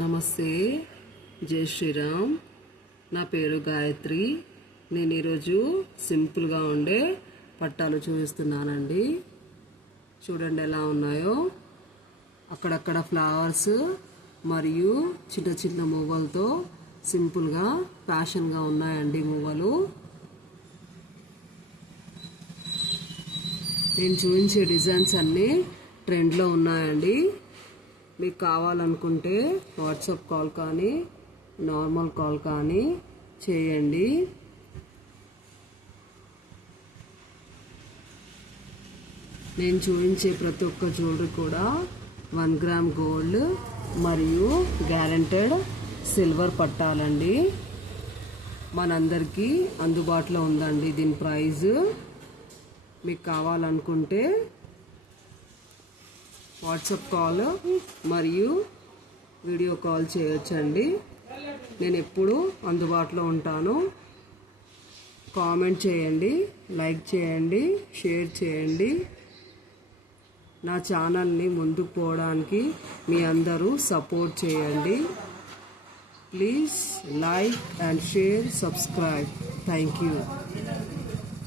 నమస్తే, జై శ్రీరామ్. నా పేరు గాయత్రి. నేను ఈరోజు సింపుల్గా ఉండే పట్టాలు చూపిస్తున్నానండి. చూడండి ఎలా ఉన్నాయో. అక్కడక్కడ ఫ్లవర్స్ మరియు చిన్న చిన్న మూవలతో సింపుల్గా ఫ్యాషన్గా ఉన్నాయండి మూవలు. నేను చూపించే డిజైన్స్ అన్నీ ట్రెండ్లో ఉన్నాయండి. మీకు కావాలనుకుంటే వాట్సాప్ కాల్ కానీ నార్మల్ కాల్ కానీ చేయండి. నేను చూపించే ప్రతి ఒక్క జ్యువెలరీ కూడా 1 గ్రామ్ గోల్డ్ మరియు గ్యారంటెడ్ సిల్వర్ పట్టాలండి. మనందరికీ అందుబాటులో ఉందండి దీని ప్రైస్. మీకు కావాలనుకుంటే వాట్సాప్ కాల్ మరియు వీడియో కాల్ చేయొచ్చండి. నేను ఎప్పుడు అందుబాటులో ఉంటాను. కామెంట్ చేయండి, లైక్ చేయండి, షేర్ చేయండి. నా ఛానల్ని ముందుకు పోవడానికి మీ అందరూ సపోర్ట్ చేయండి. Please like and share, subscribe. Thank you.